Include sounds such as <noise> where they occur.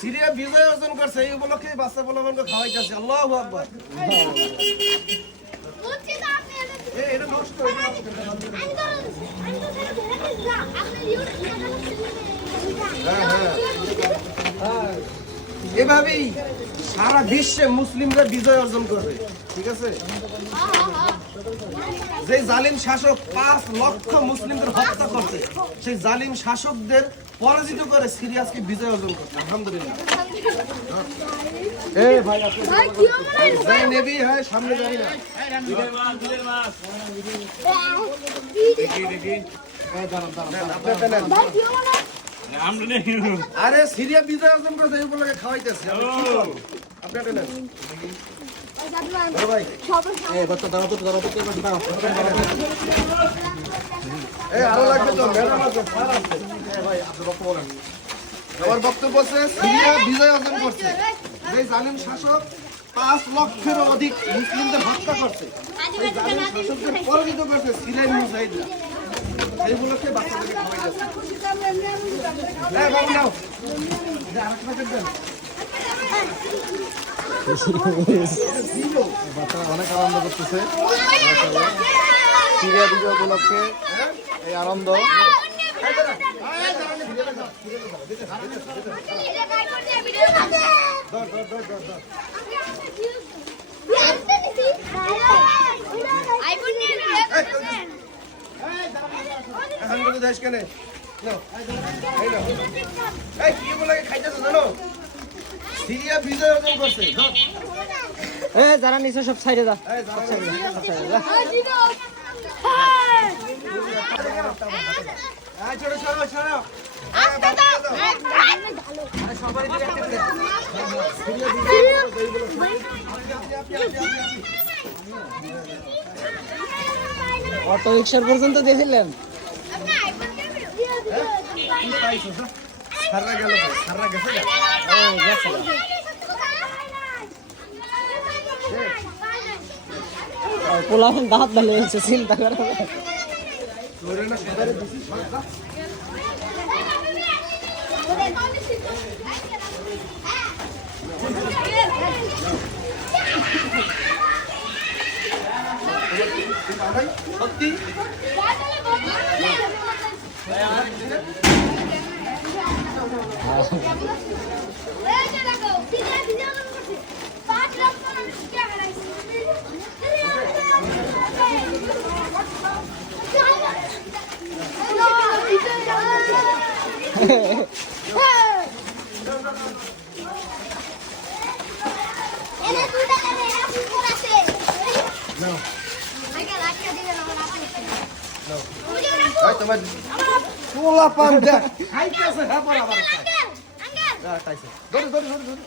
Syria বিজয় অর্জন করছে, এই উপলক্ষে বাচ্চা পোলাপানকে খাওয়াইতেছে আল্লাহ আকবার এটা নষ্ট এটা নষ্ট। এভাবেই সারা বিশ্বে মুসলিমরা বিজয় অর্জন করবে ঠিক আছে? যে জালিম শাসক পাঁচ লক্ষ মুসলিমদের হত্যা করছে সেই জালিম শাসকদের পরাজিত করে সিরিয়াসকে বিজয় অর্জন করছে আলহামদুলিল্লাহ। এই ভাই আপনি নেবি হয় সামনে না। আপনারটা নেন। আরে সিরিয়া বিজয় অর্জন করে তাই উপলক্ষে খাওয়াইতেছে। আপনি নেন। এই আছে আছে। এই বক্তব্য আমার বক্তব্য হচ্ছে সিরিয়া বিজয় অর্জন করছে। যে জালিম শাসক পাঁচ লক্ষেরও অধিক মুসলিমদের হত্যা করছে। সেই জালিম শাসকদের পরাজিত করছে সিরিয়ান মুজাহিদরা। সেই উপলক্ষে বাচ্চাদেরকে খাওয়াই যাচ্ছে হ্যাঁ বাচ্চারা অনেক আনন্দ করতেছে সিরিয়া বিজয় উপলক্ষে এই আনন্দ এখন কিন্তু দেশ কেনে যারা নিচে সব সাইডে এই যারা সব সাইডে যা এই ছোট ছোট ছোট এই বাচ্চা দাও। অটো রিক্সার পর্যন্ত দিয়েছিলেন কি পাইছো স্যার? সাররা গেল কই? সাররা গেছে গা? পোলা দাঁত ভালো হয়েছে চিন্তা করা সত্যি <laughs> তোমার পোলা পান দেখ খাইতেছে হ্যাঁ। হ্যাঁ, খাইছে। ধরে ধরে ধরে ধরে